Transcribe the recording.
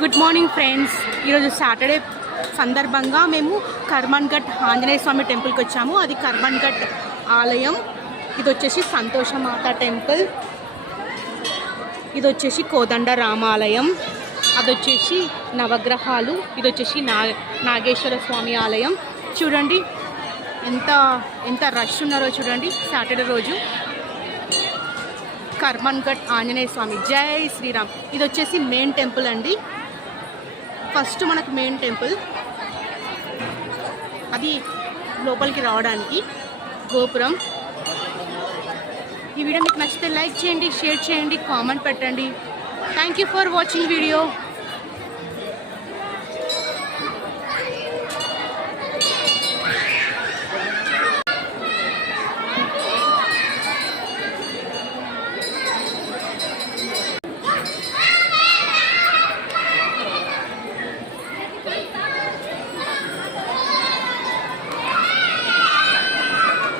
Good morning friends. ఈరోజు Saturday సందర్భంగా మేము కర్మన్ ఘట్ ఆంజనేయ స్వామి టెంపుల్కి వచ్చాము. అది కర్మన్ ఘట్ ఆలయం. ఇది వచ్చేసి సంతోషమాత టెంపుల్. ఇది వచ్చేసి కోదండ రామాలయం. అది వచ్చేసి నవగ్రహాలు. ఇది వచ్చేసి నాగేశ్వర స్వామి ఆలయం. చూడండి ఎంత రష్ ఉన్నారో చూడండి. సాటర్డే రోజు కర్మన్ ఘట్ ఆంజనేయ స్వామి. జై శ్రీరామ్. ఇది వచ్చేసి మెయిన్ టెంపుల్ అండి. ఫస్ట్ మనకు మెయిన్ టెంపుల్ అది లోపలికి రావడానికి గోపురం. ఈ వీడియో మీకు నచ్చితే లైక్ చేయండి, షేర్ చేయండి, కామెంట్ పెట్టండి. Thank you for watching video.